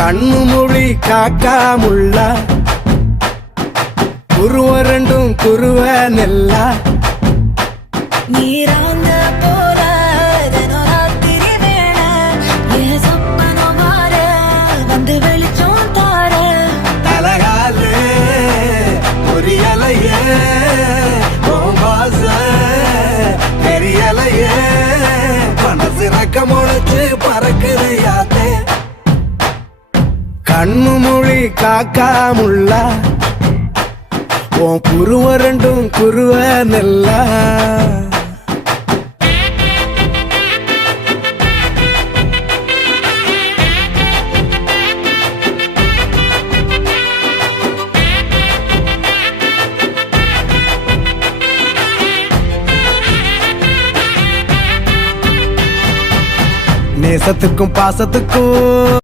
கண்ணு மொழி காக்காமுள்ள குருவ ரெண்டும் குருவ நெல்லா நீராங்க போல தினராத்திரி வேண என் சொப்பனம் மாற வந்து வெளிச்சம் தார தலகாலே பொரியலையே ஓம்பாச பெரியலையே மனசு ரக்க முளைச்சு பறக்குது யாத்தே கண்ணு மொழி காக்காமுள்ள உன் குருவ ரெண்டும் குருவ நெல்லா நேசத்துக்கும் பாசத்துக்கும்